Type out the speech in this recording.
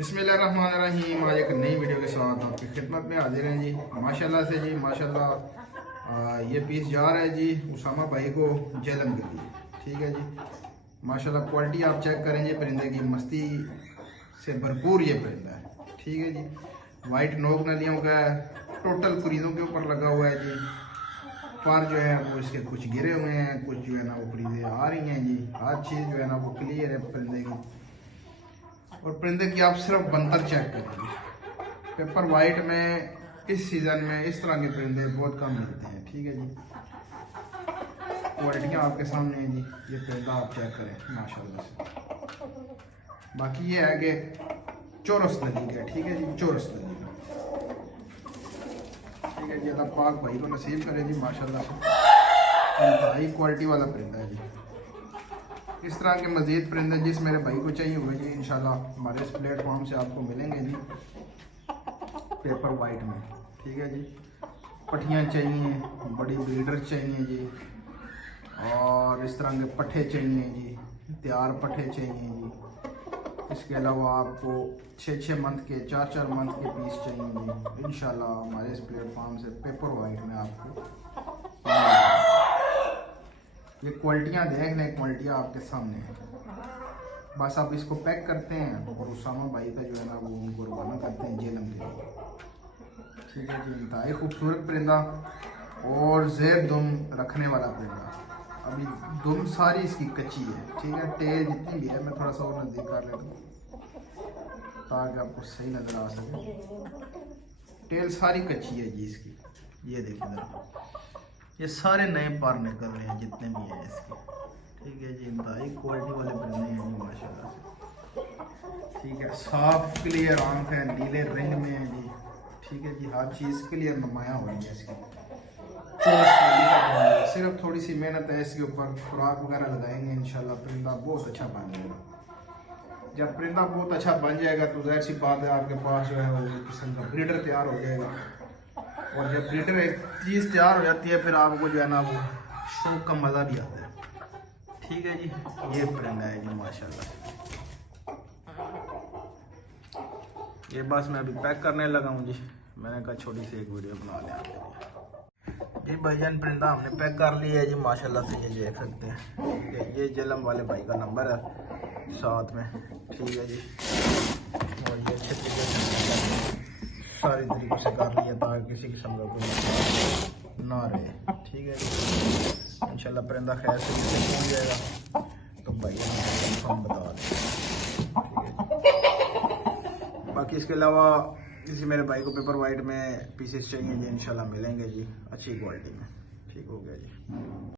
बिस्मिल्लाहिर्रहमानिर्रहीम। आज एक नई वीडियो के साथ आपकी खिदमत में हाजिर हैं जी। माशाल्लाह से जी माशाल्लाह ये पीस जा रहा है जी उसामा भाई को जेलम के लिए। ठीक है जी, माशाल्लाह क्वालिटी आप चेक करें जी, परिंदे की मस्ती से भरपूर ये परिंदा है। ठीक है जी, वाइट नोक नलियों का टोटल परिंदों के ऊपर लगा हुआ है जी। पर जो है वो इसके कुछ गिरे हुए हैं, कुछ जो है ना वो परिंदे आ रही हैं जी। हर चीज़ जो है ना वो क्लियर है परिंदे की। और परिंदे की आप सिर्फ बनतर चेक करेंगे। पेपर वाइट में इस सीज़न में इस तरह के परिंदे बहुत कम मिलते हैं। ठीक है जी, क्वालिटियाँ आपके सामने हैं जी। ये परिंदा आप चेक करें माशाल्लाह से। बाकी ये है कि चौरस नदी का, ठीक है जी, चौरस नदी का। ठीक है जी, अल्लाह पाक भाई को नसीब करे जी माशाल्लाह से। हाई क्वालिटी वाला परिंदा है जी। इस तरह के मज़ीद परिंदे जिस मेरे भाई को चाहिए हुए जी इंशाल्लाह हमारे इस प्लेटफॉर्म से आपको मिलेंगे जी पेपर वाइट में। ठीक है जी, पट्टियाँ चाहिए, बड़ी ब्रीडर चाहिए जी, और इस तरह के पट्ठे चाहिए जी, तैयार पट्ठे चाहिए जी। इसके अलावा आपको 6-6 मंथ के 4-4 मंथ के पीस चाहिए जी। इंशाल्लाह हमारे इस प्लेटफॉर्म से पेपर वाइट में आपको ये क्वालिटियाँ देख लें, क्वालिटियाँ आपके सामने हैं। बस आप इसको पैक करते हैं और उसामा भाई का जो है ना वो उनको रवाना करते हैं जेलम के लिए। ठीक है जी, इंतहाई खूबसूरत परिंदा और ज़ेर दुम रखने वाला परिंदा। अभी दुम सारी इसकी कच्ची है। ठीक है, टेल जितनी भी है मैं थोड़ा सा और नज़दीक कर लेता हूँ ताकि आपको सही नज़र आ सके। टेल सारी कच्ची है जी इसकी। ये देखिए जरा, ये सारे नए पर निकल रहे हैं जितने भी हैं इसके। ठीक है जी, इंतहाई क्वालिटी वाले परिंदे हैं जी माशाल्लाह से। ठीक है, साफ क्लियर आंख है, नीले रिंग में है जी। ठीक है जी, हर चीज़ क्लियर नुमाया हो रही है इसकी। सिर्फ थोड़ी सी मेहनत है इसके ऊपर, खुराक वगैरह लगाएंगे इंशाल्लाह परिंदा बहुत अच्छा बन जाएगा। जब परिंदा बहुत अच्छा बन जाएगा तो जाहिर सी बात है आपके पास जो है वो एक किस्म का ब्रीडर तैयार हो जाएगा। और जब ब्रीडर एक चीज़ तैयार हो जाती है फिर आपको जो है ना वो शौक का मज़ा भी आता है। ठीक है जी, ये परिंदा है जी माशाल्लाह। ये बस मैं अभी पैक करने लगा हूँ जी। मैंने कहा छोटी सी एक वीडियो बना लें जी। भाईजान परिंदा हमने पैक कर लिया है जी माशाल्लाह से। ये देख सकते हैं ये जेलम वाले भाई का नंबर है साथ में। ठीक है जी, और ये अच्छे तरीके से सारे तरीकों से कर लिया ताकि किसी किस्म का कोई ना रहे। ठीक है जी, इंशाल्लाह परिंदा खैर से पहुँच जाएगा तो भाई हम बता दें। बाकी इसके अलावा किसी मेरे भाई को पेपर वाइट में पीसेस चाहिए जी इंशाल्लाह मिलेंगे जी अच्छी क्वालिटी में। ठीक हो गया जी।